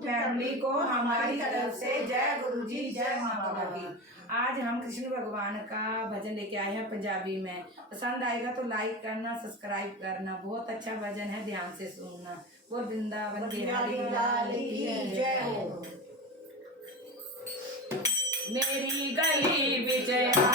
Family को हमारी तरफ से जय गुरु जी, जय माँ बाबा की। आज हम कृष्ण भगवान का भजन लेके आए हैं पंजाबी में। पसंद आएगा तो लाइक करना, सब्सक्राइब करना। बहुत अच्छा भजन है, ध्यान से सुनना। बोल वृंदावन बिहारी लाल की जय हो। मेरी गली विजया